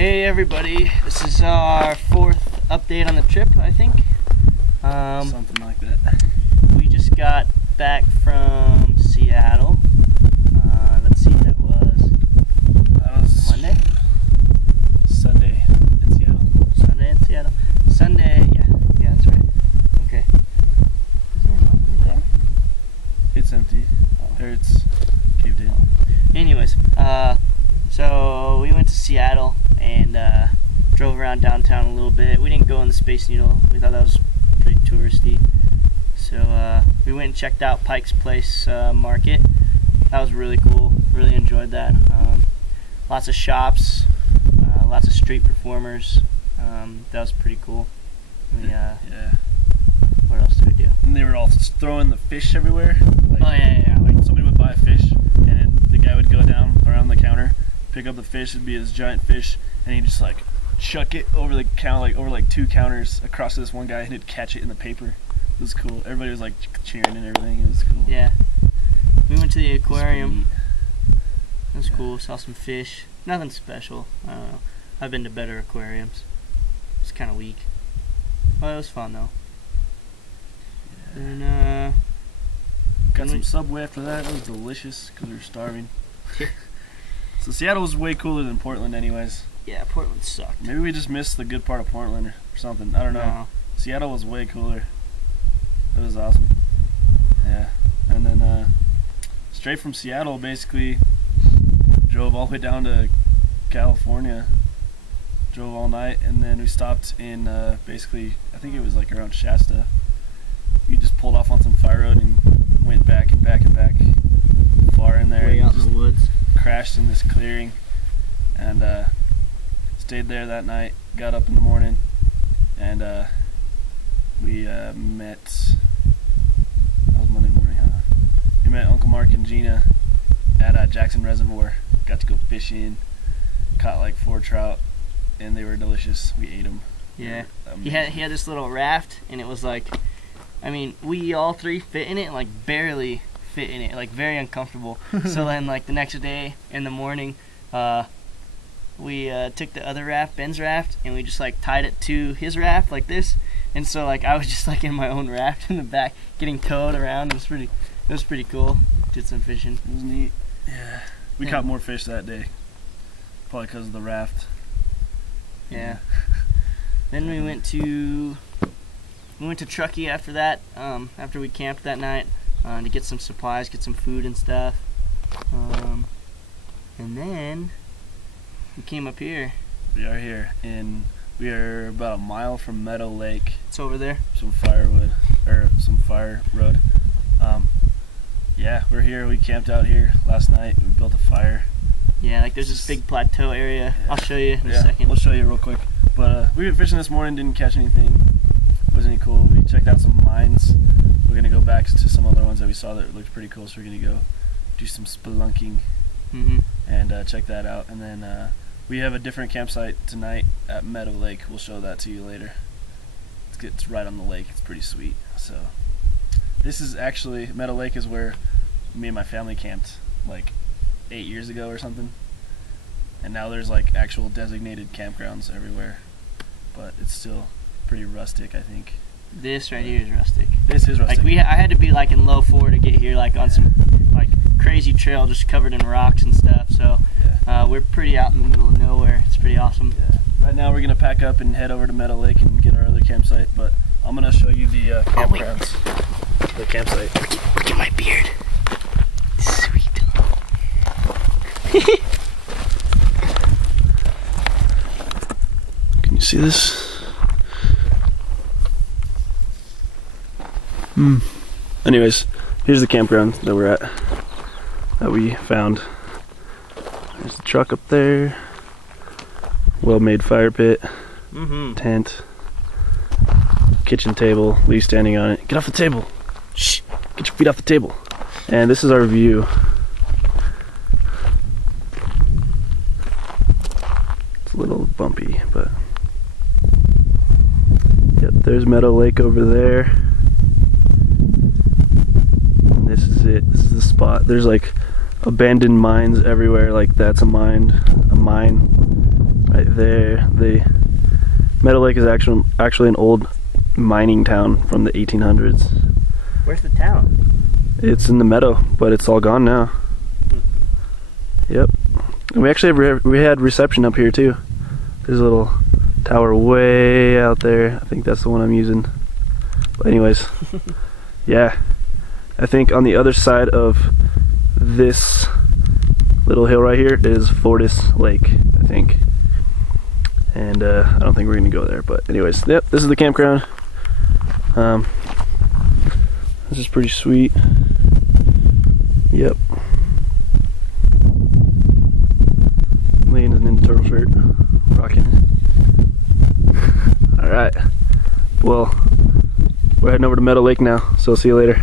Hey everybody, this is our fourth update on the trip, I think. Something like that. We just got back from Seattle. Let's see, that was Monday? Sunday in Seattle. Sunday in Seattle? Sunday, yeah, that's right. Okay. Is there one right there? It's empty. Oh. Or it's caved in. Anyways, so we went to Seattle and drove around downtown a little bit. We didn't go in the Space Needle. We thought that was pretty touristy. So we went and checked out Pike's Place Market. That was really cool. Really enjoyed that. Lots of shops, lots of street performers. That was pretty cool. Yeah. What else did we do? And they were all throwing the fish everywhere. Like, Oh yeah. Like somebody would buy a fish, and then the guy would go down around the counter, pick up the fish. It'd be this giant fish, and he'd just like chuck it over the counter, like over like 2 counters across to this one guy, and he'd catch it in the paper. It was cool. Everybody was like cheering and everything. It was cool. Yeah. We went to the aquarium. It was Yeah. cool. Saw some fish. Nothing special. I don't know. I've been to better aquariums. It's kind of weak. Well, it was fun though. And Got some Subway after that. It was delicious because we were starving. So Seattle was way cooler than Portland anyways. yeah, Portland sucked. Maybe we just missed the good part of Portland or something. I don't know. No. Seattle was way cooler. It was awesome. Yeah. And then straight from Seattle, basically drove all the way down to California. Drove all night, and then we stopped in basically, I think it was like around Shasta. We just pulled off on some fire road and went back and back and back far in there. Way out in Just the woods. crashed in this clearing and stayed there that night. Got up in the morning and we met. That was Monday morning, huh? We met Uncle Mark and Gina at Jackson Reservoir. Got to go fishing. Caught like 4 trout, and they were delicious. We ate them. Yeah. He had this little raft, and it was like, I mean, we all 3 fit in it, like barely fit in it, like very uncomfortable. So then, like the next day in the morning, we took the other raft, Ben's raft, and we just like tied it to his raft like this. And so like I was just like in my own raft in the back, getting towed around. It was pretty cool. Did some fishing. It was neat. Yeah. We Yeah. caught more fish that day. Probably because of the raft. Yeah. Then we went to Truckee after that. After we camped that night, to get some supplies, get some food and stuff. And then we came up here. We are here, and we are about a mile from Meadow Lake. It's over there. Some firewood, or some fire road. Yeah, we're here. We camped out here last night. We built a fire. Yeah, like there's this big plateau area. Yeah. I'll show you in a Yeah, second. we'll show you real quick. But we went fishing this morning, didn't catch anything. Wasn't any cool. We checked out some mines. We're gonna go back to some other ones that we saw that looked pretty cool. So we're gonna go do some spelunking and check that out. And then we have a different campsite tonight at Meadow Lake. We'll show that to you later. It's right on the lake. It's pretty sweet. So this is actually, Meadow Lake is where me and my family camped like 8 years ago or something. And now there's like actual designated campgrounds everywhere. But it's still pretty rustic, I think. This right here is rustic. This is rustic. Like I had to be like in low 4 to get here, like on some like crazy trail just covered in rocks and stuff. So we're pretty out in the middle of nowhere. It's pretty awesome. Yeah. Right now we're gonna pack up and head over to Meadow Lake and get our other campsite. But I'm gonna show you the campgrounds. The campsite. Look at my beard. Sweet. Can you see this? Anyways, here's the campground that we're at, that we found. There's the truck up there, well-made fire pit, tent, kitchen table, Lee standing on it. Get off the table! Shh! Get your feet off the table! And this is our view. It's a little bumpy, but yep, there's Meadow Lake over there. And this is it. This is the spot. There's like abandoned mines everywhere. Like that's a mine. right there. The Meadow Lake is actually an old mining town from the 1800s. Where's the town? It's in the meadow, but it's all gone now. Yep. And we actually we had reception up here too. There's a little tower way out there. I think that's the one I'm using. But anyways, yeah. I think on the other side of this little hill right here is Fortis Lake, I think. And I don't think we're gonna go there, but anyways, yep, this is the campground. This is pretty sweet. Yep. Laying in the turtle shirt, rocking. Alright, well, we're heading over to Meadow Lake now, so see you later.